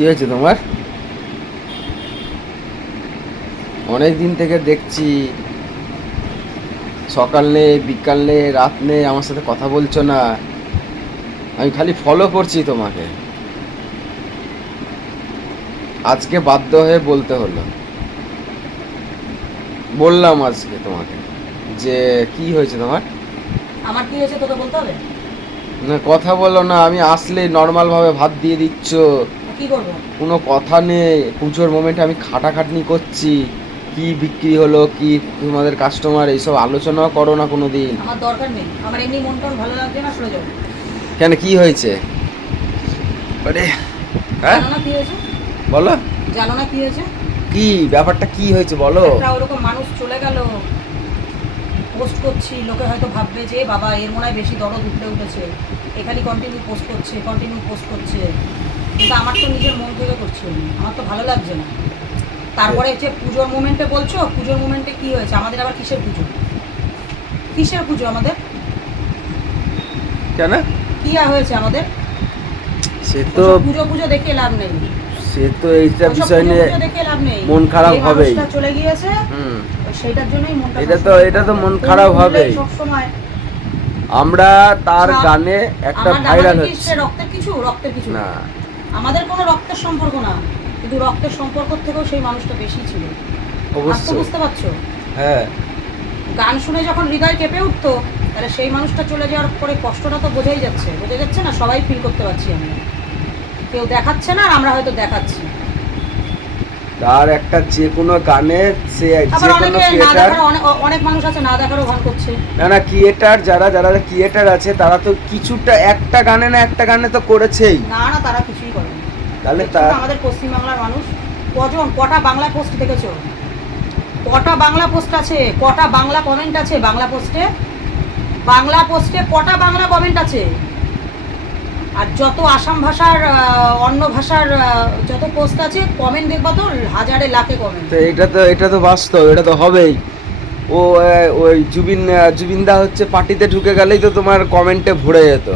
কি হয়েছে তোমার? অনেক দিন থেকে দেখছি। সকাল নেই বিকাল নেই রাত নেই আমার সাথে কথা বলছো না। আমি খালি ফলো করছি তোমাকে। আজকে বাধ্য হয়ে বলতে হলো। বললাম আজকে তোমাকে যে কি হয়েছে তোমার? আমার কি হয়েছে তোকে বলতে হবে? না কথা বলো না আমি আসলে নর্মাল ভাবে ভাত দিয়ে দিচ্ছ। কি করব? কোনো কথা নেই। পুজোর মোমেন্টে আমি খাটাখাটনি করছি। কি বিক্রি হলো কি তোমাদের কাস্টমার এইসব আলোচনাও করো না কোনো দিন আমার দরকার নেই। আমার এমনি মন টন ভালো লাগছে না সরে যাব। কেন কি হয়েছে? আরে হ্যাঁ? জানো না কি হয়েছে? বলো। জানো না কি হয়েছে? কি? ব্যাপারটা কি হয়েছে? বলো। একটা ওরকম মানুষ চলে গেল। পোস্ট করছি। লোকে হয়তো ভাববে যে বাবা এর মনে হয় বেশি দরদ উঠলে উঠেছে। এখানে কন্টিনিউ পোস্ট করছে কন্টিনিউ পোস্ট করছে। কিন্তু আমার তো নিজের মন থেকে করছি আমি। আমার তো ভালো লাগছে না। তারপরে যে পুজোর মোমেন্টে বলছো? পুজোর মোমেন্টে কি হয়েছে? আমাদের আবার কিসের পুজো? কিসের পুজো আমাদের? কেন? কি আর হয়েছে আমাদের? সে তো পুজো পুজো দেখে লাভ নেই। সে তো এইটা বিষয় নিয়ে মন খারাপ যে হবেই। চলে গিয়েছে হুম। সেইটার জন্যই মনটা এটা তো- এটা তো মন খারাপ। হবে। সব সময় আমরা তার গানে একটা ভাইরাল হচ্ছে। রক্তের কিছু? রক্তের কিছু না। আমাদের কোনো রক্তের সম্পর্ক না কিন্তু রক্তের সম্পর্ক থেকেও সেই মানুষটা বেশি ছিল। অবশ্যই। বুঝতে পারছ? হ্যাঁ। গান শুনে যখন হৃদয় কেঁপে উঠতো তাহলে সেই মানুষটা চলে যাওয়ার পরে কষ্টটা তো বোঝাই যাচ্ছে। বোঝা যাচ্ছে না? সবাই ফিল করতে পারছি আমরা। কেউ দেখাচ্ছে না আর আমরা হয়তো দেখাচ্ছি। তার একটা যে কোনো গানে সে যে কোনো ক্রিয়েটার অনেক মানুষ আছে না দেখারও গান করছে। না না ক্রিয়েটার যারা যারা ক্রিয়েটার আছে তারা তো কিছুটা একটা গানে না একটা গানে তো করেছেই। না না তারা কিছুই করে তাহলে আমাদের পশ্চিমবাংলার মানুষ? কজন? কটা বাংলা পোস্ট দেখেছ? কটা বাংলা পোস্ট আছে? কটা বাংলা কমেন্ট আছে বাংলা পোস্টে বাংলা পোস্টে কটা বাংলা কমেন্ট আছে? আর যত আসাম ভাষার অন্য ভাষার যত পোস্ট আছে কমেন্ট দেখবা তো হাজারে লাখে কমেন্ট তো এটা তো এটা তো বাস্তব এটা তো হবেই। ও ওই জুবিন জুবিনদা হচ্ছে পার্টিতে ঢুকে গেলেই তো তোমার কমেন্টে ভরে যেত।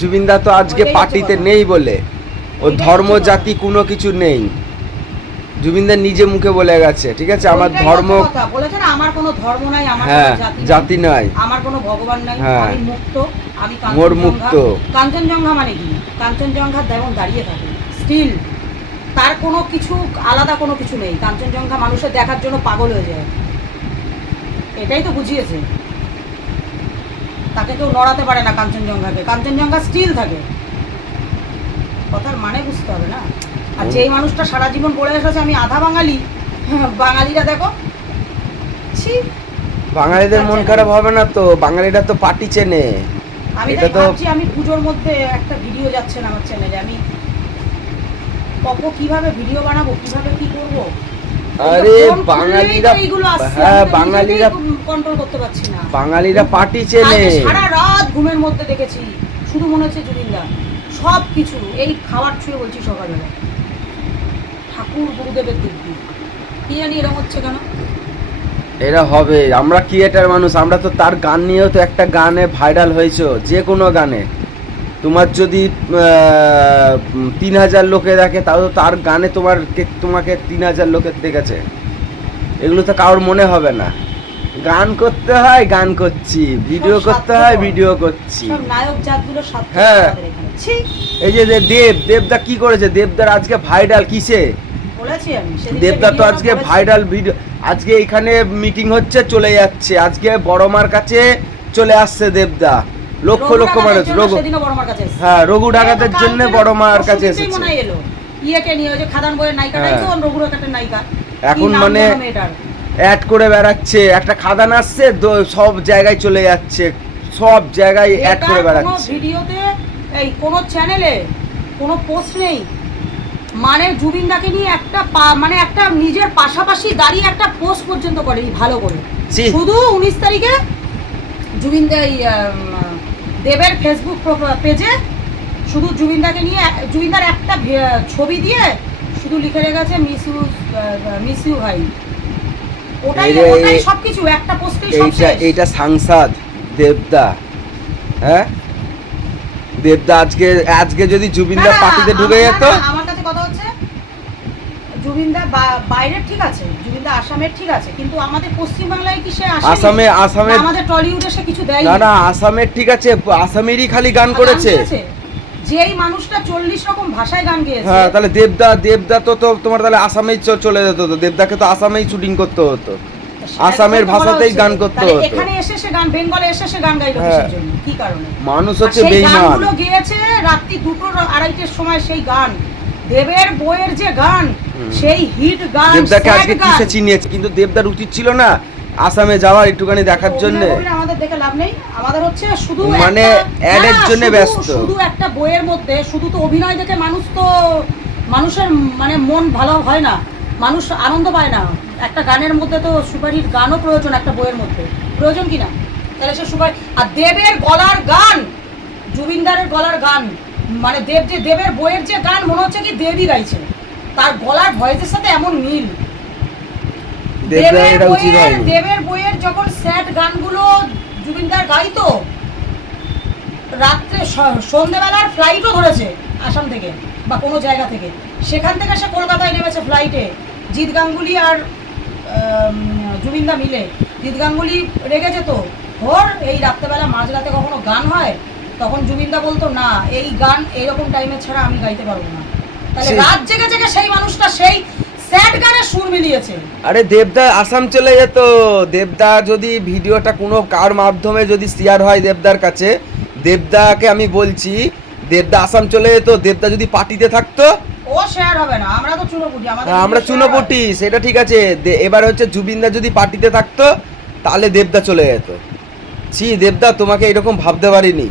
জুবিনদা তো আজকে পার্টিতে নেই বলে। ও ধর্ম জাতি কোনো কিছু নেই। জুবিনদা নিজে মুখে বলে গেছে ঠিক আছে? আমার ধর্ম হচ্ছে বলেছে আমার কোনো ধর্ম নাই আমার হ্যাঁ জাতি নাই। আমার কোনো ভগবান নাই হ্যাঁ। আমি মুক্ত। মোর মুক্ত। কাঞ্চনজঙ্ঘা মানে কি? কাঞ্চনজঙ্ঘা যেমন দাঁড়িয়ে থাকে স্টিল তার কোনো কিছু আলাদা কোনো কিছু নেই। কাঞ্চনজঙ্ঘা মানুষের দেখার জন্য পাগল হয়ে যায়। এটাই তো বুঝিয়েছে। তাকে কেউ নড়াতে পারে না কাঞ্চনজঙ্ঘাকে। কাঞ্চনজঙ্ঘা স্টিল থাকে। কথার মানে বুঝতে হবে না। আর যেই মানুষটা সারা জীবন পড়ে এসেছে আমি আধা বাঙালি। বাঙালিরা দেখো। ছি। বাঙালিদের মন খারাপ হবে না তো? বাঙালিরা তো পার্টি চেনে। আমি তো- ভাবছি আমি পুজোর মধ্যে একটা ভিডিও যাচ্ছে না আমার চ্যানেলে আমি কত কীভাবে ভিডিও বানাবো কীভাবে কি করব? আরে বাঙালিরা হ্যাঁ বাঙালিরা কন্ট্রোল করতে পারছি না। বাঙালিরা পার্টি চেনে। সারা রাত ঘুমের মধ্যে দেখেছি শুধু মনে হচ্ছে জুবিনদা সব কিছু এই খাবার ছুঁয়ে বলছি সকালবেলা। ঠাকুর গুরুদেবের দিব্যি। কি জানি এরকম হচ্ছে কেন? এরা হবে। আমরা ক্রিয়েটার মানুষ আমরা তো তার গান নিয়েও তো একটা গানে ভাইরাল হয়েছো যে কোনো গানে। তোমার যদি তিন হাজার লোকে দেখে তাও তো তার গানে তোমার তোমাকে তিন হাজার লোকে দেখেছে। এগুলো তো কারোর মনে হবে না। গান করতে হয় গান করছি। ভিডিও করতে হয় ভিডিও করছি। হ্যাঁ। এই যে যে দেব দেবদা কি করেছে? দেবদার আজকে ভাইরাল কিসে? দেবদা তো আজকে ভাইরাল ভিডিও আজকে এখানে মিটিং হচ্ছে চলে যাচ্ছে। আজকে বড় মার কাছে চলে আসছে দেবদা। লক্ষ লক্ষ মানুষ রঘু। হ্যাঁ রঘু ডাকাতের জন্য কালকে বড় মার কাছে এসেছে। ইয়েকে নিয়ে যে খাদান বইয়ের নায়িকাটাই তো হ্যাঁ। রঘু ডাকাতের নায়িকা। এখন মানে অ্যাড করে বেড়াচ্ছে। একটা খাদান আসছে সব জায়গায় চলে যাচ্ছে। সব জায়গায় অ্যাড করে বেড়াচ্ছে। ভিডিওতে এই কোনো চ্যানেলে কোনো পোস্ট নেই। মানে জুবিনদাকে নিয়ে একটা মানে একটা নিজের পাশাপাশি দাঁড়িয়ে একটা পোস্ট পর্যন্ত করেনি ভালো করে। শুধু উনিশ তারিখে জুবিনদা এই দেবের ফেসবুক পেজে শুধু জুবিনদাকে নিয়ে জুবিনদার একটা ছবি দিয়ে শুধু লিখে রেখেছে মিস ইউ মিস ইউ ভাই। ওটাই ওটাই সবকিছু একটা পোস্টেই সব এইটা। এইটা সাংসদ দেবদা হ্যাঁ? দেবদা আজকে আজকে যদি জুবিনদা পার্টিতে ঢুকে যেত না, আমার কাছে কথা হচ্ছে জুবিনদা বাইরের ঠিক আছে জুবিনদা আসামের ঠিক আছে কিন্তু আমাদের পশ্চিমবাংলায় কি সে আসামে আসামে আমাদের টলিউডে সে কিছু দেয় না না আসামের ঠিক আছে আসামেরই খালি গান করেছে। যেই মানুষটা চল্লিশ রকম ভাষায় গান গেয়েছে হ্যাঁ তাহলে দেবদা দেবদা তো তো তোমার তাহলে আসামেই চলে যেত তো দেবদাকে তো আসামেই শুটিং করতে হতো। আসামের ভাষাতেই গান করতে হতো। এখানে এসে সে গান বেঙ্গলে এসে সে গান গাইলো হ্যাঁ। কিসের জন্য? কি কারণে? মানুষ হচ্ছে সেই গানগুলো গেয়েছে রাত্রি দুটো আড়াইটের সময় সেই গান। দেবের বইয়ের যে গান সেই হিট গান দেবদাকে আজকে কিসে চিনিয়েছে? কিন্তু দেবদার উচিত ছিল না আসামে যাওয়ার একটুখানি দেখার জন্য। আমাদের দেখে লাভ নেই। আমাদের হচ্ছে শুধু মানে না, জন্য ব্যস্ত। শুধু একটা বইয়ের মধ্যে শুধু তো অভিনয় দেখে মানুষ তো মানুষের মানে মন ভালো হয় না। মানুষ আনন্দ পায় না। একটা গানের মধ্যে তো সুপারহিট গানও প্রয়োজন একটা বইয়ের মধ্যে। প্রয়োজন কি না? তাহলে সে সুপার আর দেবের গলার গান জুবিনদারের গলার গান মানে দেব যে দেবের বইয়ের যে গান মনে হচ্ছে কি দেবই গাইছে। তার গলার ভয়েসের সাথে এমন মিল। দেবের বইয়ের দেবের বইয়ের যখন স্যাড গানগুলো জুবিনদার গাইতো রাত্রে স- সন্ধেবেলার ফ্লাইটও ধরেছে আসাম থেকে বা কোনো জায়গা থেকে। সেখান থেকে সে কলকাতায় নেমেছে ফ্লাইটে জিৎ গাঙ্গুলি আর জুবিনদা মিলে। জিৎ গাঙ্গুলি রেগে যেত। ওর এই রাত্রেবেলা মাঝরাতে কখনো গান হয়? তখন জুবিনদা বলতো না এই গান এইরকম টাইমে ছাড়া আমি গাইতে পারব না। তাহলে রাত জেগে জেগে সেই মানুষটা সেই স্যাড গানে সুর মিলিয়েছে। আরে দেবদা আসাম চলে যেত। দেবদা যদি ভিডিওটা কোনো কার মাধ্যমে যদি শেয়ার হয় দেবদার কাছে দেবদাকে আমি বলছি দেবদা আসাম চলে যেত দেবদা যদি পার্টিতে থাকতো ও শেয়ার হবে না আমরা তো চুনোপুটি আমাদের হ্যাঁ, আমরা। চুনোপটি সেটা ঠিক আছে। এবার হচ্ছে জুবিনদা যদি পার্টিতে থাকতো তাহলে দেবদা চলে যেত। ছি দেবদা তোমাকে এরকম ভাবতে পারিনি।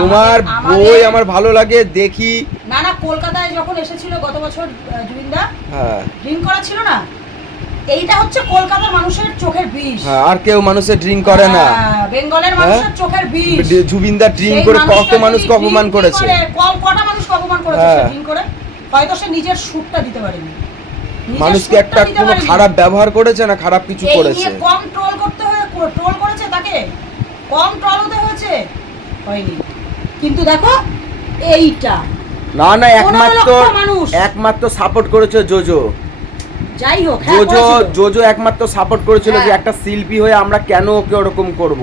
তোমার বই আমার ভালো লাগে দেখি। না না কলকাতায় যখন এসেছিল গত বছর জুবিনদা হ্যাঁ। ড্রিঙ্ক করা ছিল না? এইটা হচ্ছে কলকাতার মানুষের চোখের বিষ। হ্যাঁ আর কেউ মানুষের ড্রিঙ্ক করে না। হ্যাঁ, বেঙ্গলের মানুষের চোখের বিষ। জুবিনদা ড্রিঙ্ক করে কত মানুষটা মানুষ যদি অপমান করেছে। করে, কম কটা মানুষ অপমান করেছে হ্যাঁ। ড্রিঙ্ক করে হয়তো সে নিজের সুরটা দিতে পারেনি। মানুষকে একটা কোনো খারাপ ব্যবহার করেছে না খারাপ কিছু করেছে? কম ট্রোল করতে হয়ে ট্রোল করেছে তাকে? কম ট্রল হতে হয়েছে? হয়নি। কিন্তু দেখো এইটা। না না একমাত্র একমাত্র সাপোর্ট করেছে জোজো যাই হোক হ্যাঁ জোজো জোজো একমাত্র সাপোর্ট করেছিল যে হ্যাঁ। একটা শিল্পী হয়ে আমরা কেন ওকে ওরকম করব?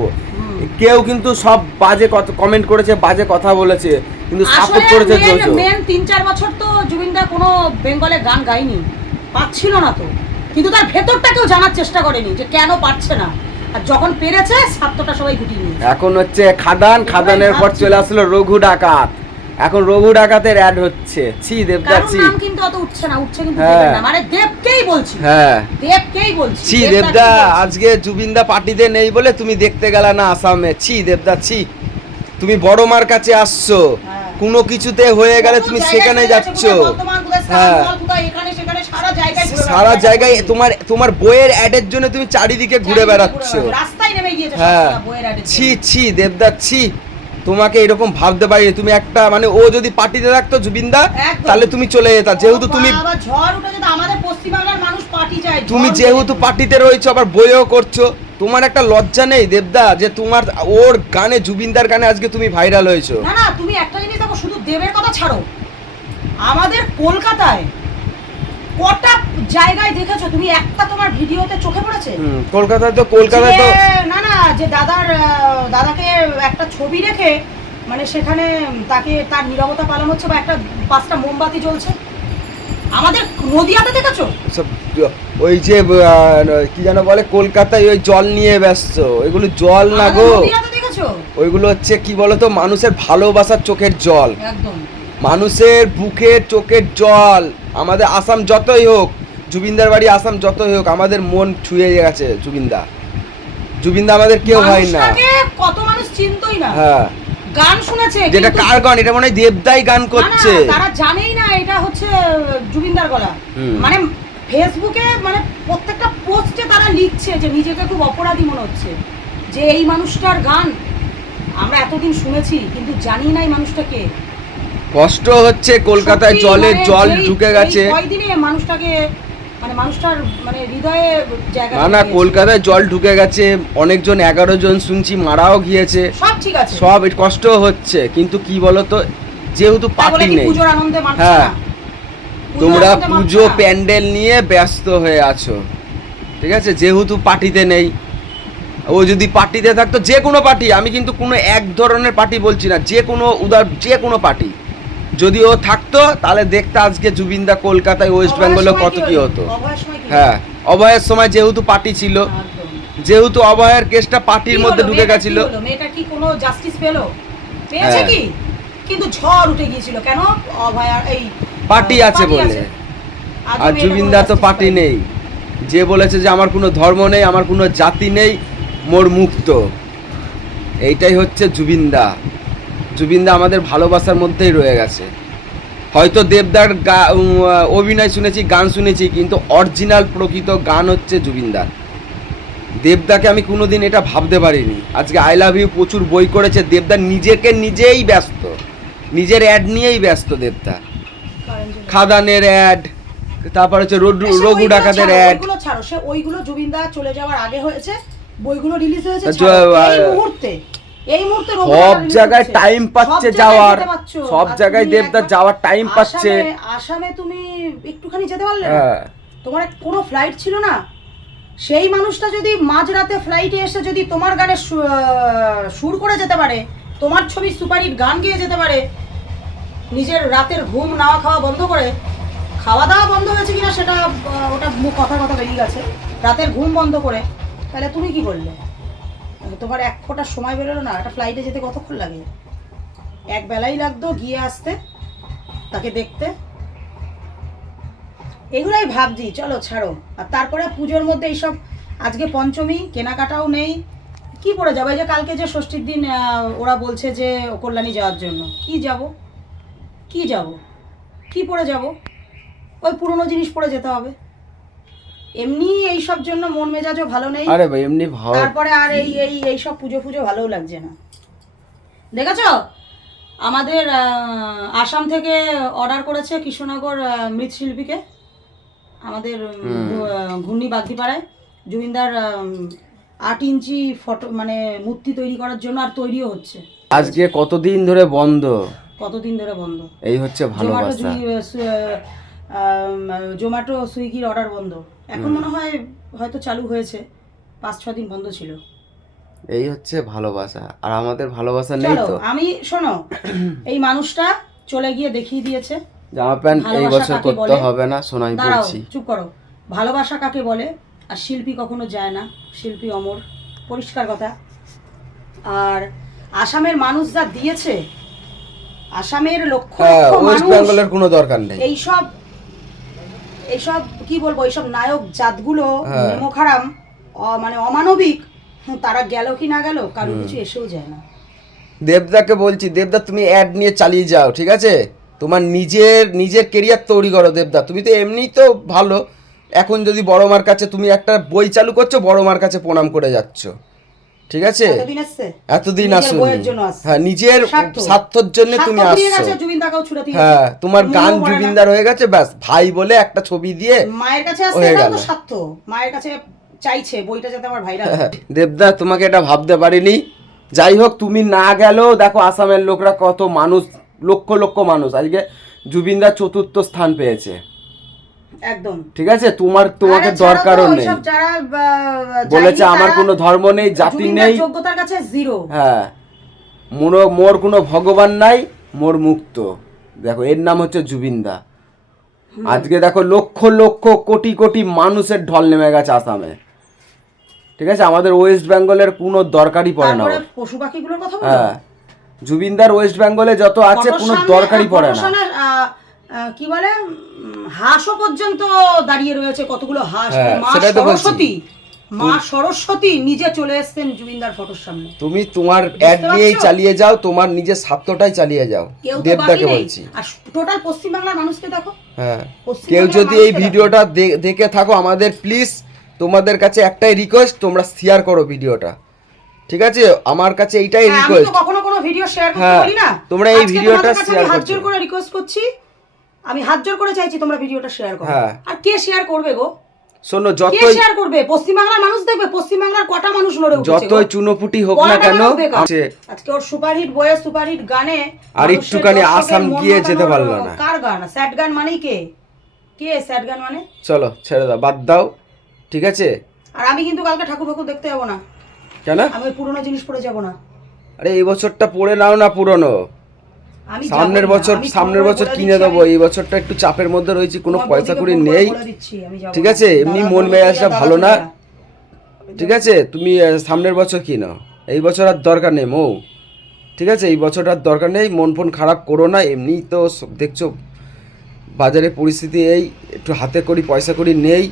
কেউ কিন্তু সব বাজে কথা কমেন্ট করেছে বাজে কথা বলেছে কিন্তু সাপোর্ট করেছে জোজো মেন তিন চার বছর তো জুবিনদা কোনো বেঙ্গলে গান গায়নি। পাচ্ছিল না তো। কিন্তু তার ভেতরটা কেউ জানার চেষ্টা করেনি যে কেন পারছে না। আর যখন পেরেছে স্বার্থটা সবাই গুটিয়ে নিয়েছে। এখন হচ্ছে খাদান খাদানের পর চলে আসলো রঘু ডাকাত। এখন রঘু ডাকাতের অ্যাড হচ্ছে। ছি দেবদা ছি। নাম কিন্তু অত উঠছে না উঠছে কিন্তু হ্যাঁ। মানে দেবকেই বলছি। হ্যাঁ। দেবকেই বলছি। ছি দেবদা আজকে জুবিনদা পার্টিতে নেই বলে তুমি দেখতে গেলা না আসামে। ছি দেবদা ছি। তুমি বড় মার কাছে আসছো। হ্যাঁ। কোনো কিছুতে হয়ে গেলে তুমি সেখানে যাচ্ছ। হ্যাঁ। সারা জায়গায় তোমার তোমার বইয়ের অ্যাডের জন্য তুমি চারিদিকে ঘুরে বেড়াচ্ছ। হ্যাঁ। ছি ছি দেবদা ছি। তোমাকে এরকম ভাবতে পারি তুমি একটা মানে ও যদি পার্টিতে থাকতো জুবিনদা তাহলে তুমি চলে যেত। যেহেতু তুমি তুমি যেহেতু পার্টিতে রয়েছো আবার বইও করছ তোমার একটা লজ্জা নেই দেবদা যে তোমার ওর গানে জুবিনদার গানে আজকে তুমি ভাইরাল হয়েছো। না না তুমি একটা জিনিস দেখো শুধু দেবের কথা ছাড়ো। আমাদের কলকাতায় কটা জায়গায় দেখেছ? তুমি একটা তোমার ভিডিওতে চোখে পড়েছে? কলকাতায় তো কলকাতায় তো না না যে দাদার দাদাকে একটা ছবি রেখে মানে সেখানে তাকে তার নীরবতা পালন হচ্ছে বা একটা পাঁচটা মোমবাতি জ্বলছে। আমাদের নদিয়াতে দেখেছ? ওই যে কি যেন বলে কলকাতায় ওই জল নিয়ে ব্যস্ত। ওইগুলো জল না গো। দেখেছ? ওইগুলো হচ্ছে কি বলতো মানুষের ভালোবাসার চোখের জল। একদম। মানুষের বুকের চোখের জল আমাদের আসাম যতই হোক জুবিনদার বাড়ি আসাম যতই হোক আমাদের মন ছুঁয়ে গেছে জুবিনদা। জুবিনদা আমাদের কেউ হয় না। কত মানুষ চিনতই না। হ্যাঁ। গান শুনেছে যেটা কার গান? এটা মনে হয় দেবদাই গান করছে। তারা জানেই না এটা হচ্ছে জুবিনদার গলা। মানে ফেসবুকে মানে প্রত্যেকটা পোস্টে তারা লিখছে যে নিজেকে খুব অপরাধী মনে হচ্ছে। যে এই মানুষটার গান আমরা এতদিন শুনেছি কিন্তু জানি না এই মানুষটাকে কষ্ট হচ্ছে কলকাতায় জলে মানে জল ঢুকে গেছে। মানুষটাকে মানে মানুষটার মানে হৃদয়ে জায়গা না না কলকাতায় জল ঢুকে গেছে অনেকজন এগারো জন শুনছি মারাও গিয়েছে। সব ঠিক আছে। সব কষ্ট হচ্ছে কিন্তু কি বলতো যেহেতু পার্টি নেই। হ্যাঁ। তোমরা পুজো প্যান্ডেল নিয়ে ব্যস্ত হয়ে আছো। ঠিক আছে? যেহেতু পার্টিতে নেই। ও যদি পার্টিতে থাকতো যে কোনো পার্টি আমি কিন্তু কোনো এক ধরনের পার্টি বলছি না যে কোনো উদার যে কোনো পার্টি। যদি ও থাকতো তাহলে দেখতে আজকে জুবিনদা কলকাতায় ওয়েস্ট বেঙ্গলে কত কি হতো? হ্যাঁ অভয়ের সময় যেহেতু পার্টি ছিল যেহেতু অভয়ের কেসটা পার্টির মধ্যে ঢুকে গেছিল। হলো? মেয়েটার কি কোনো জাস্টিস পেল? পেয়েছে হ্যাঁ। কি? কিন্তু ঝড় উঠে গিয়েছিল। কেন? অভয়ার এই পার্টি আছে বলে। আর মেয়েটা জুবিনদা তো পার্টি নেই। যে বলেছে যে আমার কোনো ধর্ম নেই আমার কোনো জাতি নেই মোর মুক্ত। এইটাই হচ্ছে জুবিনদা। জুবিনদা আমাদের ভালোবাসার মধ্যেই রয়ে গেছে। হয়তো দেবদার গা অভিনয় শুনেছি গান শুনেছি কিন্তু অরিজিনাল প্রকৃত গান হচ্ছে জুবিনদার দেবদাকে আমি কোনোদিন এটা ভাবতে পারিনি। আজকে আই লাভ ইউ প্রচুর বই করেছে দেবদা নিজেকে নিজেই ব্যস্ত। নিজের অ্যাড নিয়েই ব্যস্ত দেবদা। খাদানের অ্যাড তারপর হচ্ছে রঘু ডাকাতের অ্যাড ওইগুলো ছাড়ো সে ওইগুলো জুবিনদা চলে যাওয়ার আগে হয়েছে বইগুলো রিলিজ হয়েছে এই মুহূর্তে। এই মুহূর্তে সব জায়গায় টাইম পাচ্ছে যাওয়ার। সব জায়গায় দেবদার যাওয়ার টাইম পাচ্ছে। আসামে- তুমি একটুখানি যেতে পারলে? না? হ্যাঁ। তোমার কোনো ফ্লাইট ছিল না? সেই মানুষটা যদি মাঝরাতে ফ্লাইটে এসে যদি তোমার গানে সুর করে যেতে পারে তোমার ছবি সুপারহিট গান গেয়ে যেতে পারে নিজের রাতের ঘুম নাওয়া খাওয়া বন্ধ করে খাওয়া দাওয়া বন্ধ হয়েছে কিনা সেটা ওটা কথা কথা বেরিয়ে গেছে। রাতের ঘুম বন্ধ করে তাহলে তুমি কি করলে? তোমার এক ফোঁটা সময় বেরোলো না, একটা ফ্লাইটে যেতে কতক্ষণ লাগে? এক বেলাই লাগতো গিয়ে আসতে, তাকে দেখতে। এগুলাই ভাবছি, চলো ছাড়ো। আর তারপরে পুজোর মধ্যে এইসব, আজকে পঞ্চমী, কেনাকাটাও নেই। কি পরে যাব? এই যে কালকে যে ষষ্ঠীর দিন ওরা বলছে যে কল্যাণী যাওয়ার জন্য। কি যাব? কি যাব? কি পরে যাব? ওই পুরনো জিনিস পরে যেতে হবে। এমনি এইসব জন্য মন মেজাজও ভালো নেই। আরে ভাই এমনি ভালো তারপরে আর এই এই এই সব পুজো পুজো ভালোও লাগছে না। দেখেছ? আমাদের আসাম থেকে অর্ডার করেছে কৃষ্ণনগর মৃৎশিল্পীকে। আমাদের। ঘূর্ণি বাগদিপাড়ায়। জুবিনদার আট ইঞ্চি ফটো মানে মূর্তি তৈরি করার জন্য আর তৈরিও হচ্ছে। আজকে কতদিন ধরে বন্ধ? কতদিন ধরে বন্ধ? এই হচ্ছে ভালোবাসা। জোম্যাটো সুইগির অর্ডার বন্ধ। এখন মনে হয় হয়তো চালু হয়েছে। পাঁচ ছ দিন বন্ধ ছিল। এই হচ্ছে ভালোবাসা। আর আমাদের ভালোবাসা নেই তো? আমি শোনো এই মানুষটা চলে গিয়ে দেখিয়ে দিয়েছে। জামা প্যান্ট এই বছর করতে হবে না সোনাই বলছি চুপ করো। ভালোবাসা কাকে বলে? আর শিল্পী কখনো যায় না। শিল্পী অমর। পরিষ্কার কথা। আর আসামের মানুষ যা দিয়েছে আসামের লক্ষ হ্যাঁ লক্ষ ওয়েস্ট বেঙ্গলের কোনো দরকার নেই। এইসব এইসব কি বলব এইসব নায়ক জাতগুলো হ্যাঁ। নেমোখারাম মানে অমানবিক তারা গেল কি না গেল কারও কিছু এসেও যায় না। দেবদাকে বলছি দেবদা তুমি অ্যাড নিয়ে চালিয়ে যাও ঠিক আছে? তোমার নিজের নিজের কেরিয়ার তৈরি করো দেবদা। তুমি তো এমনিই তো ভালো। এখন যদি বড় মার কাছে তুমি একটা বই চালু করছ বড় মার কাছে প্রণাম করে যাচ্ছ। ঠিক আছে? এতদিন আসুন। আসছে। হ্যাঁ নিজের স্বার্থর জন্য তুমি আসছো। হ্যাঁ তোমার গান জুবিনদার হয়ে গেছে ব্যাস ভাই বলে একটা ছবি দিয়ে মায়ের কাছে আসছে হয়ে গেল। তো স্বার্থ। মায়ের কাছে চাইছে বইটা যাতে আমার ভাইরাল দেবদা তোমাকে এটা ভাবতে পারিনি। যাই হোক তুমি না গেলেও দেখো আসামের লোকরা কত মানুষ লক্ষ লক্ষ মানুষ। আজকে জুবিনদা চতুর্থ স্থান পেয়েছে। একদম। ঠিক আছে? তোমার তোমাকে দরকারও নেই। যারা বলেছে আমার কোনো ধর্ম নেই জাতি নেই। যোগ্যতার কাছে জিরো হ্যাঁ। মোর মোর কোনো ভগবান নাই মোর মুক্ত। দেখো এর নাম হচ্ছে জুবিনদা। আজকে দেখো লক্ষ লক্ষ কোটি কোটি মানুষের ঢল নেমে গেছে আসামে। ঠিক আছে? আমাদের ওয়েস্ট বেঙ্গলের কোনো দরকারই পড়ে না পশু পাখিগুলোর কথা হ্যাঁ। জুবিনদার ওয়েস্ট বেঙ্গলে যত আছে কোনো দরকারই পড়ে না। কি বলে হাঁসও পর্যন্ত দাঁড়িয়ে রয়েছে কতগুলো হাঁস? হ্যাঁ, মা। সরস্বতী মা সরস্বতী নিজে চলে এসেছেন জুবিনদার ফটোর সামনে। তুমি তোমার অ্যাড পারছ? চালিয়ে যাও তোমার নিজের স্বার্থটাই চালিয়ে যাও কেউ দেবদাকে বলছি। আর টোটাল পশ্চিমবাংলার মানুষকে দেখো। হ্যাঁ কেউ যদি এই ভিডিওটা দেখে থাকো আমাদের প্লিজ তোমাদের কাছে একটাই রিকোয়েস্ট তোমরা শেয়ার করো ভিডিওটা। ঠিক আছে? আমার কাছে এইটাই হ্যাঁ, আমি রিকোয়েস্ট তো কখনো কোনো ভিডিও শেয়ার করতে হ্যাঁ, বলি না। তোমরা এই ভিডিওটা হাত জোর করে রিকোয়েস্ট করছি। আমি হাত জোর করে চাইছি তোমরা ভিডিওটা শেয়ার করো। হ্যাঁ। আর কে শেয়ার করবে গো? শোনো কে যতই শেয়ার করবে? পশ্চিমবাংলার মানুষ দেখবে? পশ্চিমবাংলার কটা মানুষ লড়ে উঠেছে? যতই চুনোপুটি হোক না কেন আছে। আজকে ওর সুপারহিট বয়ে সুপারহিট গানে আর একটুখানি আসাম গিয়ে যেতে পারল না। কার গান? স্যাড গান মানেই কে? কে স্যাড গান মানে? চলো ছেড়ে দাও বাদ দাও ঠিক আছে? আর আমি কিন্তু কালকে ঠাকুর ফাকুর দেখতে যাব না। কেন? আমি পুরোনো জিনিস পরে যাব না। আরে এই বছরটা পড়ে নাও না পুরনো। সামনের বছর সামনের বছর কিনে দেবো এই বছরটা একটু চাপের মধ্যে রয়েছি কোনো পয়সা করে নেই। ঠিক আছে এমনি মন মেজাজটা ভালো না? ঠিক আছে তুমি সামনের বছর কিনো। এই বছর আর দরকার নেই মৌ। ঠিক আছে এই বছর আর দরকার নেই মন ফোন খারাপ করো না এমনি তো দেখছ বাজারে পরিস্থিতি এই একটু হাতে করি পয়সা করি নেই।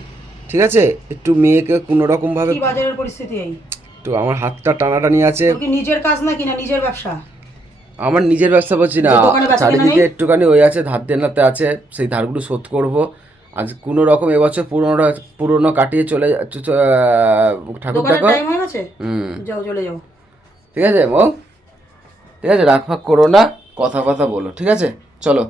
ঠিক আছে একটু মেয়েকে কোনো রকমভাবে কি বাজারের পরিস্থিতি এই? একটু আমার হাতটা টানাটানি আছে। নিজের কাজ না কিনা নিজের ব্যবসা? আমার নিজের ব্যবসা বলছি না। চারিদিকে একটুখানি ওই আছে ধার দেনাতে আছে সেই ধারগুলো শোধ করব। আজ কোনো রকম এবছর পুরনো পুরনো কাটিয়ে চলে ঠাকুর ঠাকুর। যাও চলে যাও। ঠিক আছে বউ? ঠিক আছে রাখ ফাঁক করো না কথা কথা বলো ঠিক আছে? চলো।